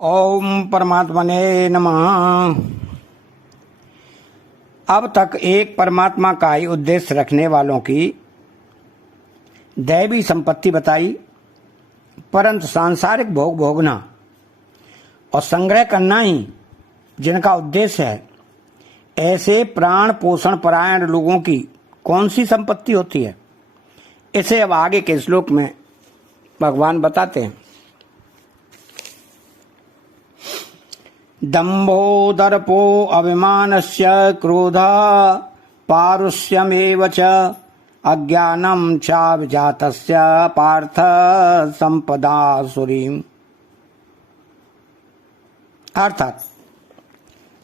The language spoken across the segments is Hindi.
ओम परमात्मने नमः। अब तक एक परमात्मा का ही उद्देश्य रखने वालों की दैवी संपत्ति बताई, परंतु सांसारिक भोग भोगना और संग्रह करना ही जिनका उद्देश्य है, ऐसे प्राण पोषण परायण लोगों की कौन सी संपत्ति होती है, इसे अब आगे के श्लोक में भगवान बताते हैं। दंभो दर्पो अभिमानस्य क्रोधा पारुष्यमेव च अज्ञानम चाभिजातस्य पार्थ संपदासुरीम। अर्थात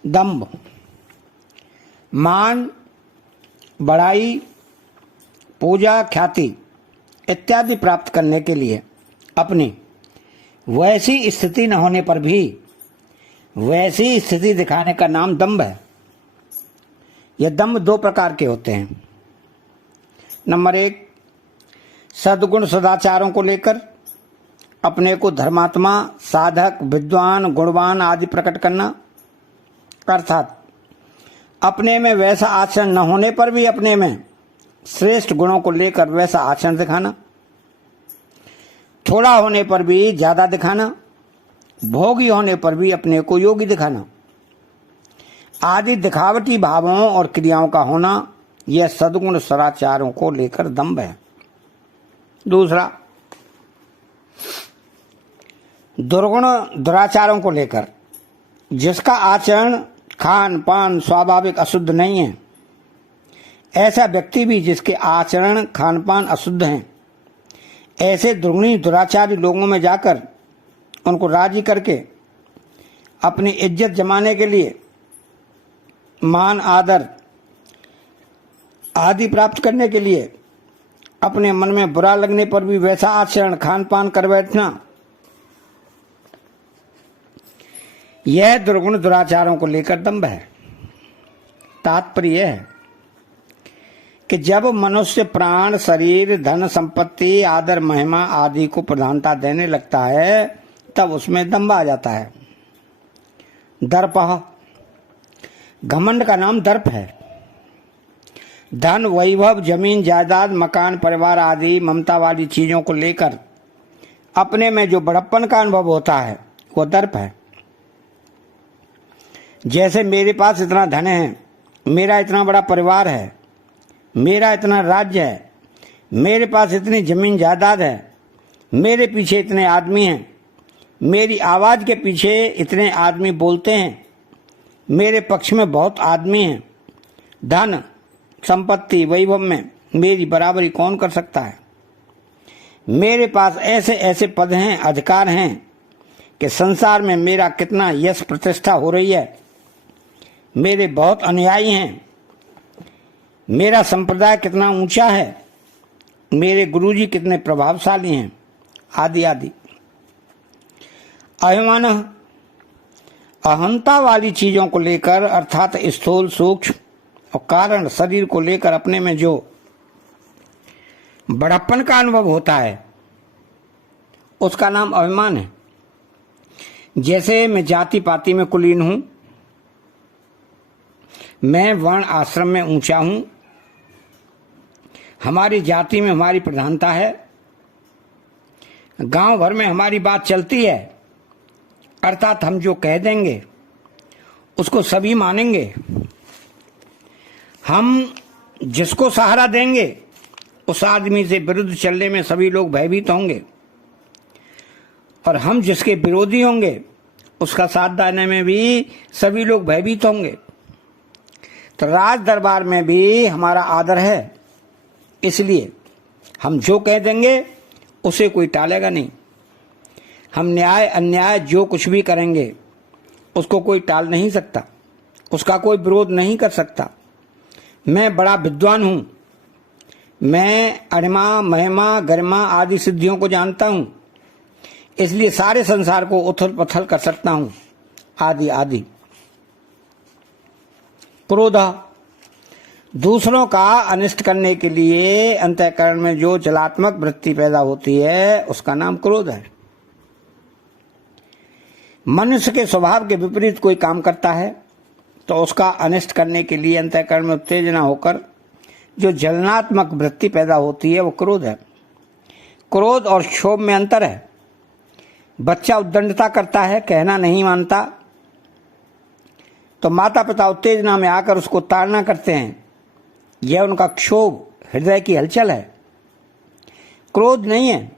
दंभ, मान, बड़ाई, पूजा, ख्याति इत्यादि प्राप्त करने के लिए अपनी वैसी स्थिति न होने पर भी वैसी स्थिति दिखाने का नाम दंभ है। यह दंभ दो प्रकार के होते हैं। नंबर एक, सद्गुण सदाचारों को लेकर अपने को धर्मात्मा, साधक, विद्वान, गुणवान आदि प्रकट करना, अर्थात अपने में वैसा आचरण न होने पर भी अपने में श्रेष्ठ गुणों को लेकर वैसा आचरण दिखाना, थोड़ा होने पर भी ज्यादा दिखाना, भोगी होने पर भी अपने को योगी दिखाना आदि दिखावटी भावों और क्रियाओं का होना, यह सद्गुण सदाचारों को लेकर दंभ है। दूसरा, दुर्गुण दुराचारों को लेकर जिसका आचरण, खान पान स्वाभाविक अशुद्ध नहीं है, ऐसा व्यक्ति भी जिसके आचरण खान पान अशुद्ध हैं, ऐसे दुर्गुणी दुराचारी लोगों में जाकर उनको राजी करके अपनी इज्जत जमाने के लिए मान आदर आदि प्राप्त करने के लिए अपने मन में बुरा लगने पर भी वैसा आचरण खान पान कर बैठना, यह दुर्गुण दुराचारों को लेकर दंभ है। तात्पर्य यह है कि जब मनुष्य प्राण, शरीर, धन, संपत्ति, आदर, महिमा आदि को प्रधानता देने लगता है, तब उसमें दंभ आ जाता है। दर्प, घमंड का नाम दर्प है। धन, वैभव, जमीन जायदाद, मकान, परिवार आदि ममता वाली चीजों को लेकर अपने में जो बड़प्पन का अनुभव होता है, वो दर्प है। जैसे मेरे पास इतना धन है, मेरा इतना बड़ा परिवार है, मेरा इतना राज्य है, मेरे पास इतनी जमीन जायदाद है, मेरे पीछे इतने आदमी हैं, मेरी आवाज के पीछे इतने आदमी बोलते हैं, मेरे पक्ष में बहुत आदमी हैं, धन संपत्ति वैभव में मेरी बराबरी कौन कर सकता है। मेरे पास ऐसे ऐसे पद हैं, अधिकार हैं कि संसार में मेरा कितना यश प्रतिष्ठा हो रही है, मेरे बहुत अनुयायी हैं, मेरा संप्रदाय कितना ऊंचा है, मेरे गुरुजी कितने प्रभावशाली हैं, आदि आदि। अभिमान, अहंता वाली चीजों को लेकर अर्थात स्थूल, सूक्ष्म और कारण शरीर को लेकर अपने में जो बड़प्पन का अनुभव होता है, उसका नाम अभिमान है। जैसे मैं जाति पाति में कुलीन हूं, मैं वर्ण आश्रम में ऊंचा हूं, हमारी जाति में हमारी प्रधानता है, गांव भर में हमारी बात चलती है, अर्थात हम जो कह देंगे उसको सभी मानेंगे, हम जिसको सहारा देंगे उस आदमी से विरुद्ध चलने में सभी लोग भयभीत होंगे, और हम जिसके विरोधी होंगे उसका साथ देने में भी सभी लोग भयभीत होंगे। तो राज दरबार में भी हमारा आदर है, इसलिए हम जो कह देंगे उसे कोई टालेगा नहीं। हम न्याय अन्याय जो कुछ भी करेंगे उसको कोई टाल नहीं सकता, उसका कोई विरोध नहीं कर सकता। मैं बड़ा विद्वान हूं, मैं अणिमा, महिमा, गरिमा आदि सिद्धियों को जानता हूं, इसलिए सारे संसार को उथल पथल कर सकता हूं, आदि आदि। क्रोध, दूसरों का अनिष्ट करने के लिए अंतःकरण में जो जलात्मक वृत्ति पैदा होती है, उसका नाम क्रोध है। मनुष्य के स्वभाव के विपरीत कोई काम करता है तो उसका अनिष्ट करने के लिए अंतःकरण में उत्तेजना होकर जो जलनात्मक वृत्ति पैदा होती है वो क्रोध है। क्रोध और क्षोभ में अंतर है। बच्चा उद्दंडता करता है, कहना नहीं मानता, तो माता पिता उत्तेजना में आकर उसको ताड़ना करते हैं। यह उनका क्षोभ, हृदय की हलचल है, क्रोध नहीं है।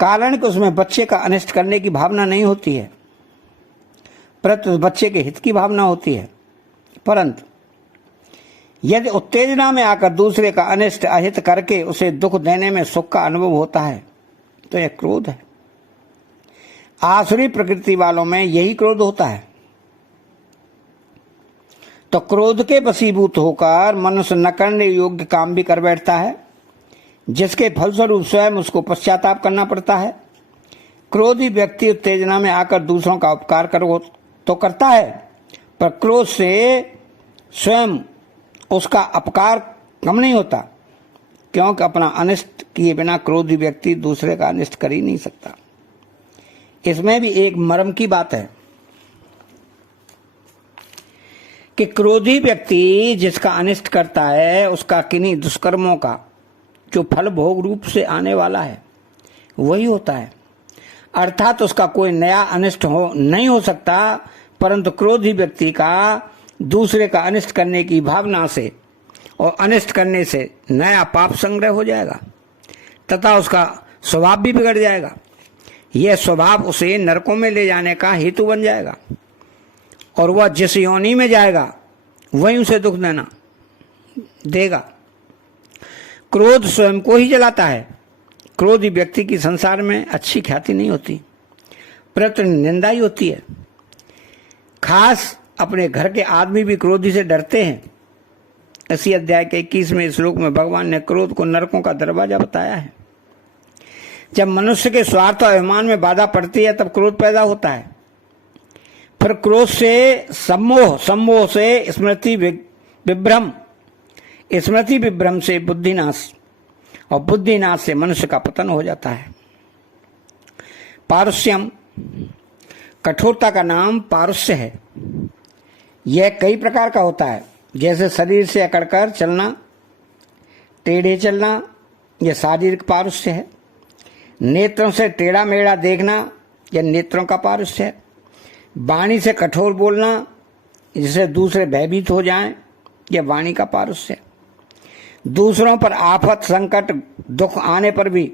कारण कि उसमें बच्चे का अनिष्ट करने की भावना नहीं होती है, परंतु बच्चे के हित की भावना होती है। परंतु यदि उत्तेजना में आकर दूसरे का अनिष्ट अहित करके उसे दुख देने में सुख का अनुभव होता है तो यह क्रोध है। आसुरी प्रकृति वालों में यही क्रोध होता है। तो क्रोध के वशीभूत होकर मनुष्य न करने योग्य काम भी कर बैठता है, जिसके फलस्वरूप स्वयं उसको पश्चाताप करना पड़ता है। क्रोधी व्यक्ति उत्तेजना में आकर दूसरों का उपकार करो तो करता है, पर क्रोध से स्वयं उसका अपकार कम नहीं होता, क्योंकि अपना अनिष्ट किए बिना क्रोधी व्यक्ति दूसरे का अनिष्ट कर ही नहीं सकता। इसमें भी एक मर्म की बात है कि क्रोधी व्यक्ति जिसका अनिष्ट करता है उसका किन्हीं दुष्कर्मों का जो फल भोग रूप से आने वाला है वही होता है। अर्थात उसका कोई नया अनिष्ट नहीं हो सकता, परंतु क्रोधी व्यक्ति का दूसरे का अनिष्ट करने की भावना से और अनिष्ट करने से नया पाप संग्रह हो जाएगा तथा उसका स्वभाव भी बिगड़ जाएगा। यह स्वभाव उसे नरकों में ले जाने का हेतु बन जाएगा और वह जिस योनि में जाएगा वहीं उसे दुख देगा। क्रोध स्वयं को ही जलाता है। क्रोधी व्यक्ति की संसार में अच्छी ख्याति नहीं होती, परंतु निंदा ही होती है। खास अपने घर के आदमी भी क्रोधी से डरते हैं। इसी अध्याय के 21वें श्लोक में भगवान ने क्रोध को नरकों का दरवाजा बताया है। जब मनुष्य के स्वार्थ और अभिमान में बाधा पड़ती है तब क्रोध पैदा होता है। फिर क्रोध से सम्मोह से स्मृति विभ्रम से बुद्धिनाश और बुद्धिनाश से मनुष्य का पतन हो जाता है। पारुष्यम, कठोरता का नाम पारुष्य है। यह कई प्रकार का होता है, जैसे शरीर से अकड़कर चलना, टेढ़े चलना, यह शारीरिक पारुष्य है। नेत्रों से टेढ़ा मेढ़ा देखना, यह नेत्रों का पारुष्य है। वाणी से कठोर बोलना जिससे दूसरे भयभीत हो जाएं, यह वाणी का पारुष्य है। दूसरों पर आफत, संकट, दुख आने पर भी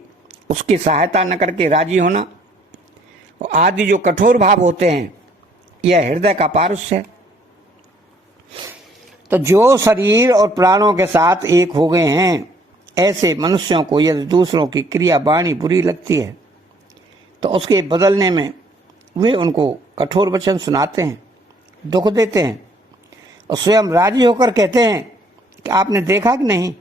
उसकी सहायता न करके राजी होना आदि जो कठोर भाव होते हैं, यह हृदय का पारुष्य है। तो जो शरीर और प्राणों के साथ एक हो गए हैं, ऐसे मनुष्यों को यदि दूसरों की क्रिया वाणी बुरी लगती है तो उसके बदलने में वे उनको कठोर वचन सुनाते हैं, दुख देते हैं और स्वयं राजी होकर कहते हैं कि आपने देखा कि नहीं,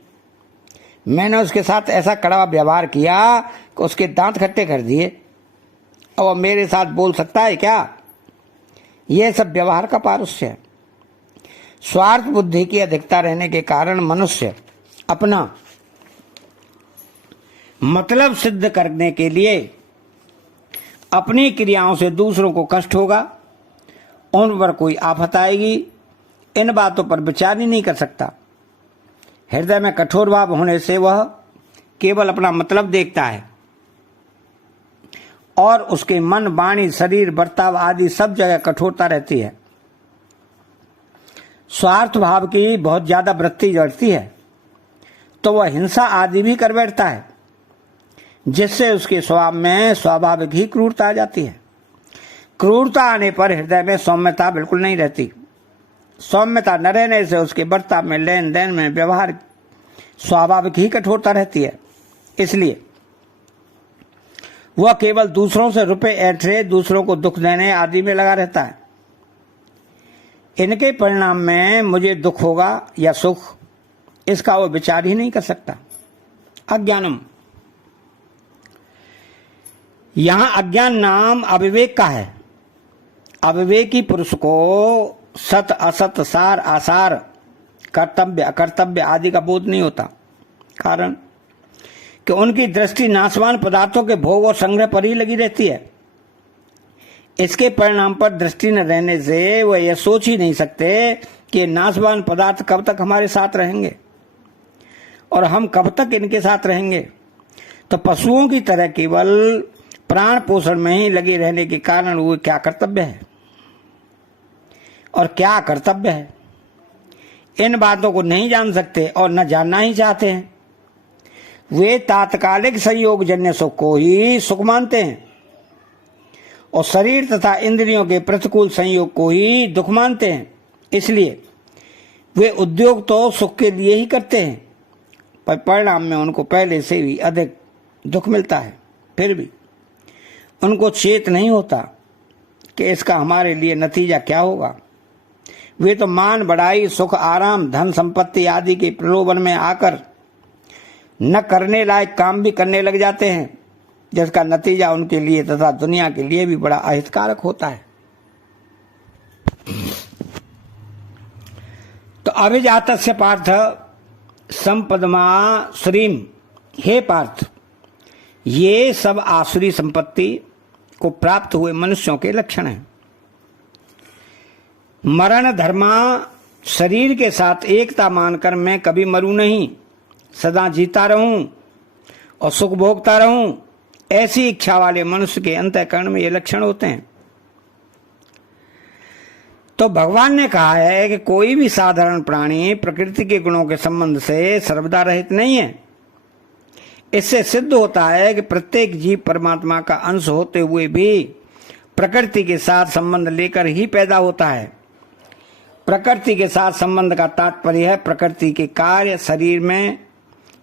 मैंने उसके साथ ऐसा कड़वा व्यवहार किया कि उसके दांत खट्टे कर दिए, अब वो मेरे साथ बोल सकता है क्या? यह सब व्यवहार का पारुष्य है। स्वार्थ बुद्धि की अधिकता रहने के कारण मनुष्य अपना मतलब सिद्ध करने के लिए अपनी क्रियाओं से दूसरों को कष्ट होगा, उन पर कोई आफत आएगी, इन बातों पर विचार ही नहीं कर सकता। हृदय में कठोर भाव होने से वह केवल अपना मतलब देखता है और उसके मन, वाणी, शरीर, बर्ताव आदि सब जगह कठोरता रहती है। स्वार्थ भाव की बहुत ज्यादा वृत्ति जड़ती है तो वह हिंसा आदि भी कर बैठता है, जिससे उसके स्वभाव में स्वाभाविक ही क्रूरता आ जाती है। क्रूरता आने पर हृदय में सौम्यता बिल्कुल नहीं रहती। सौम्यता न रहने से उसके बर्ताव में, लेन देन में, व्यवहार स्वाभाविक ही कठोरता रहती है। इसलिए वह केवल दूसरों से रुपए ऐंठने, दूसरों को दुख देने आदि में लगा रहता है। इनके परिणाम में मुझे दुख होगा या सुख, इसका वो विचार ही नहीं कर सकता। अज्ञानम, यहां अज्ञान नाम अविवेक का है। अविवेकी पुरुष को सत असत, सार आसार, कर्तव्य अकर्तव्य आदि का बोध नहीं होता। कारण कि उनकी दृष्टि नाशवान पदार्थों के भोग और संग्रह पर ही लगी रहती है। इसके परिणाम पर दृष्टि न रहने से वह यह सोच ही नहीं सकते कि नाशवान पदार्थ कब तक हमारे साथ रहेंगे और हम कब तक इनके साथ रहेंगे। तो पशुओं की तरह केवल प्राण पोषण में ही लगे रहने के कारण वो क्या कर्तव्य है और क्या कर्तव्य है, इन बातों को नहीं जान सकते और न जानना ही चाहते हैं। वे तात्कालिक संयोग जन्य सुख को ही सुख मानते हैं और शरीर तथा इंद्रियों के प्रतिकूल संयोग को ही दुख मानते हैं। इसलिए वे उद्योग तो सुख के लिए ही करते हैं, पर परिणाम में उनको पहले से भी अधिक दुख मिलता है। फिर भी उनको चेत नहीं होता कि इसका हमारे लिए नतीजा क्या होगा। वे तो मान बढ़ाई, सुख, आराम, धन संपत्ति आदि के प्रलोभन में आकर न करने लायक काम भी करने लग जाते हैं, जिसका नतीजा उनके लिए तथा दुनिया के लिए भी बड़ा अहितकारक होता है। तो अभिजातस्य पार्थ संपदमा श्रीम, हे पार्थ, ये सब आसुरी संपत्ति को प्राप्त हुए मनुष्यों के लक्षण हैं। मरण धर्मा, शरीर के साथ एकता मानकर मैं कभी मरूं नहीं, सदा जीता रहूं और सुख भोगता रहूं, ऐसी इच्छा वाले मनुष्य के अंतःकरण में ये लक्षण होते हैं। तो भगवान ने कहा है कि कोई भी साधारण प्राणी प्रकृति के गुणों के संबंध से सर्वदा रहित नहीं है। इससे सिद्ध होता है कि प्रत्येक जीव परमात्मा का अंश होते हुए भी प्रकृति के साथ संबंध लेकर ही पैदा होता है। प्रकृति के साथ संबंध का तात्पर्य है प्रकृति के कार्य, शरीर में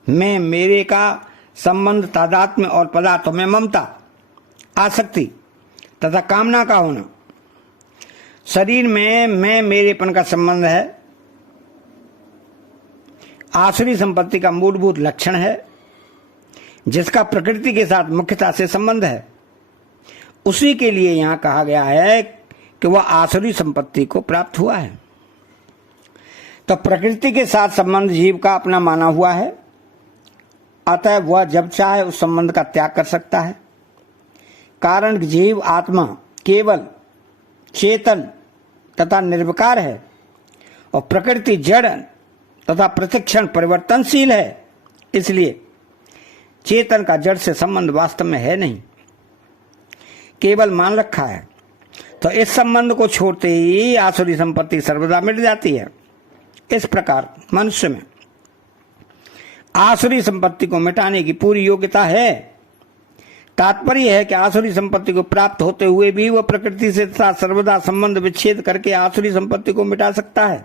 मैं मेरे का संबंध, तादात्म्य और पदार्थों में ममता, आसक्ति तथा कामना का होना। शरीर में मैं मेरेपन का संबंध है, आसुरी संपत्ति का मूलभूत लक्षण है, जिसका प्रकृति के साथ मुख्यता से संबंध है। उसी के लिए यहां कहा गया है कि वह आसुरी संपत्ति को प्राप्त हुआ है। तो प्रकृति के साथ संबंध जीव का अपना माना हुआ है, अतः वह जब चाहे उस संबंध का त्याग कर सकता है। कारण जीव आत्मा केवल चेतन तथा निर्विकार है और प्रकृति जड़ तथा प्रतिक्षण परिवर्तनशील है। इसलिए चेतन का जड़ से संबंध वास्तव में है नहीं, केवल मान रखा है। तो इस संबंध को छोड़ते ही आसुरी संपत्ति सर्वदा मिट जाती है। इस प्रकार मनुष्य में आसुरी संपत्ति को मिटाने की पूरी योग्यता है। तात्पर्य है कि आसुरी संपत्ति को प्राप्त होते हुए भी वह प्रकृति से तथा सर्वदा संबंध विच्छेद करके आसुरी संपत्ति को मिटा सकता है।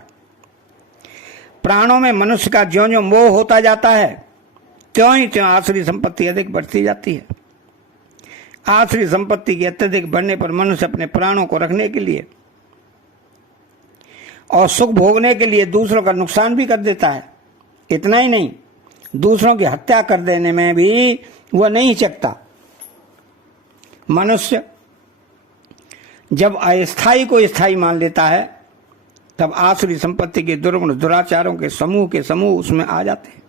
प्राणों में मनुष्य का ज्यों ज्यों मोह होता जाता है, त्यों ही त्यों आसुरी संपत्ति अधिक बढ़ती जाती है। आसुरी संपत्ति के अत्यधिक बढ़ने पर मनुष्य अपने प्राणों को रखने के लिए और सुख भोगने के लिए दूसरों का नुकसान भी कर देता है। इतना ही नहीं, दूसरों की हत्या कर देने में भी वह नहीं हिचकता। मनुष्य जब अस्थायी को स्थायी मान लेता है, तब आसुरी संपत्ति के दुर्गुण दुराचारों के समूह उसमें आ जाते हैं।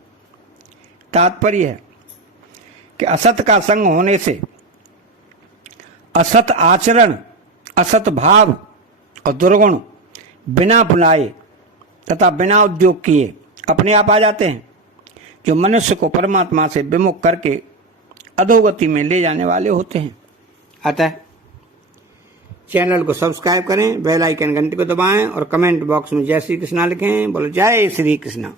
तात्पर्य है कि असत का संग होने से असत आचरण, असत भाव और दुर्गुण बिना बुलाए तथा बिना उद्योग किए अपने आप आ जाते हैं, जो मनुष्य को परमात्मा से विमुख करके अधोगति में ले जाने वाले होते हैं। अतः चैनल को सब्सक्राइब करें, बेल आइकन घंटी को दबाएं और कमेंट बॉक्स में जय श्री कृष्णा लिखें। बोलो जय श्री कृष्णा।